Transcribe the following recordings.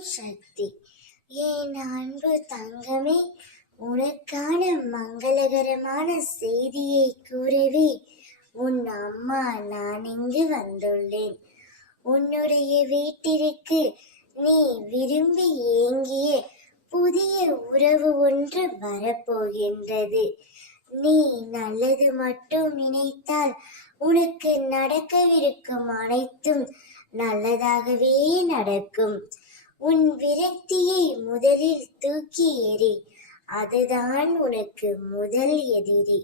சக்தி. என் அன்பு தங்கமே, உனக்கான மங்களகரமான செய்தியை கூறவே உன் அம்மா நான் இங்கு வந்துள்ளேன். உன்னுடைய வீட்டிற்கு நீ விரும்பி ஏங்கிய புதிய உறவு ஒன்று வரப்போகின்றது. நீ நல்லது மட்டும் நினைத்தால் உனக்கு நடக்கவிருக்கும் அனைத்தும் நல்லதாகவே நடக்கும். உன் விரக்தியை முதலில் தூக்கி எறி. அதுதான் உனக்கு முதல் எதிரி.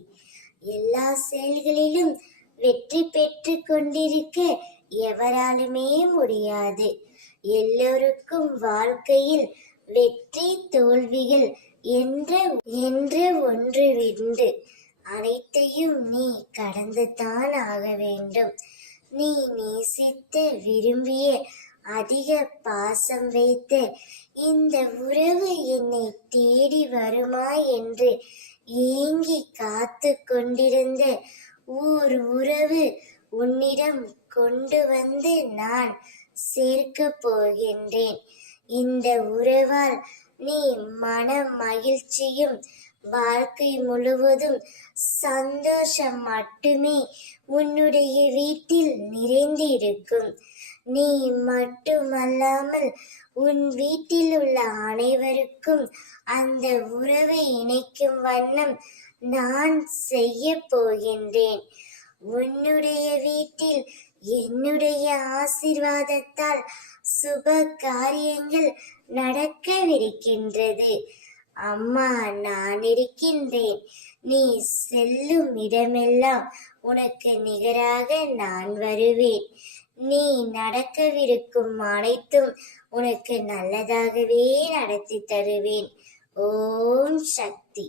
எல்லா செயல்களிலும் வெற்றி பெற்று கொண்டிருக்க எவராலுமே முடியாது. எல்லோருக்கும் வாழ்க்கையில் வெற்றி தோல்விகள் என்ற ஒன்று உண்டு. அனைத்தையும் நீ கடந்துதான் ஆக வேண்டும். நீ நேசித்த விரும்பிய அதிக பாசம் வைத்த இந்த உறவு என்னை தேடி வருமா என்று ஏங்கி காத்து கொண்டிருந்த உறவு உன்னிடம் கொண்டு வந்து நான் சேர்க்க போகின்றேன். இந்த உறவால் நீ மன மகிழ்ச்சியும் வாழ்க்கை முழுவதும் சந்தோஷம் மட்டுமே உன்னுடைய வீட்டில் நிறைந்து இருக்கும். நீ மட்டுமல்லாமல் உன் வீட்டில் உள்ள அனைவருக்கும் அந்த உறவை இணைக்கும் வண்ணம் நான் செய்ய போகின்றேன். உன்னுடைய வீட்டில் என்னுடைய ஆசீர்வாதத்தால் சுப காரியங்கள் நடக்கவிருக்கின்றது. அம்மா நான் இருக்கின்றேன். நீ செல்லும் இடமெல்லாம் உனக்கு நிகராக நான் வருவேன். நீ நடக்கவிருக்கும் அனைத்தும் உனக்கு நல்லதாகவே நடத்தி தருவேன். ஓம் சக்தி.